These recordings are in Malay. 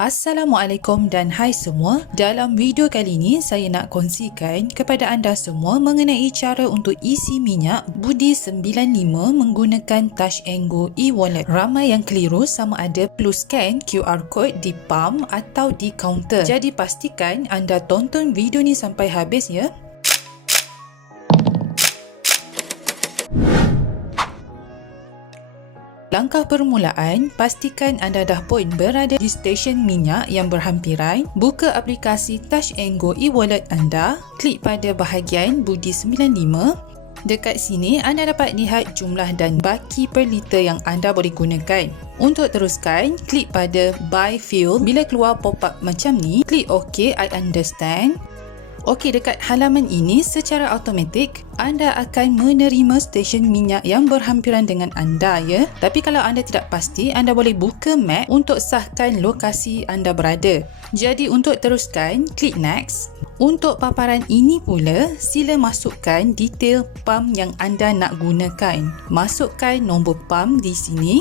Assalamualaikum dan hai semua. Dalam video kali ini saya nak kongsikan kepada anda semua mengenai cara untuk isi minyak Budi 95 menggunakan Touch and Go e-wallet. Ramai yang keliru sama ada perlu scan QR code di pump atau di kaunter. Jadi pastikan anda tonton video ni sampai habis ya. Langkah permulaan, pastikan anda dah pun berada di stesen minyak yang berhampiran. Buka aplikasi Touch Go e-wallet anda, klik pada bahagian Budi 95. Dekat sini anda dapat lihat jumlah dan baki per liter yang anda boleh gunakan. Untuk teruskan, klik pada Buy Fuel. Bila keluar pop-up macam ni, klik OK, I understand. Okey, dekat halaman ini secara automatik anda akan menerima stesen minyak yang berhampiran dengan anda ya. Tapi kalau anda tidak pasti, anda boleh buka map untuk sahkan lokasi anda berada. Jadi untuk teruskan, klik next. Untuk paparan ini pula, sila masukkan detail pump yang anda nak gunakan. Masukkan nombor pump di sini.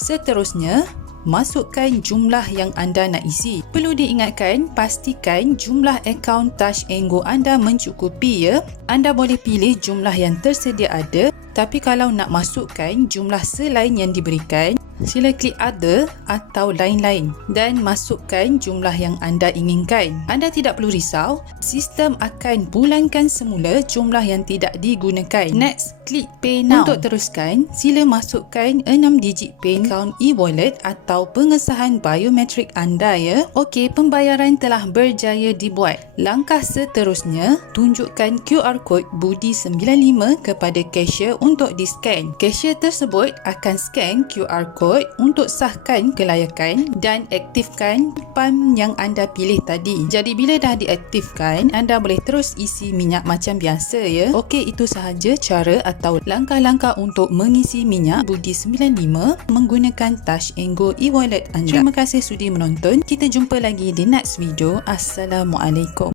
Seterusnya, masukkan jumlah yang anda nak isi. Perlu diingatkan, pastikan jumlah akaun Touch Go anda mencukupi ya. Anda boleh pilih jumlah yang tersedia ada, tapi kalau nak masukkan jumlah selain yang diberikan, sila klik other atau lain-lain dan masukkan jumlah yang anda inginkan. Anda tidak perlu risau, sistem akan bulankan semula jumlah yang tidak digunakan. Next, klik pay now. Untuk teruskan, sila masukkan 6 digit PIN account e-wallet atau pengesahan biometrik anda ya. Okey, pembayaran telah berjaya dibuat. Langkah seterusnya, tunjukkan QR code Budi 95 kepada cashier untuk di-scan. Cashier tersebut akan scan QR code kod untuk sahkan kelayakan dan aktifkan pump yang anda pilih tadi. Jadi bila dah diaktifkan, anda boleh terus isi minyak macam biasa ya. Okey, itu sahaja cara atau langkah-langkah untuk mengisi minyak Budi 95 menggunakan Touch and Go e-wallet anda. Terima kasih sudi menonton. Kita jumpa lagi di next video. Assalamualaikum.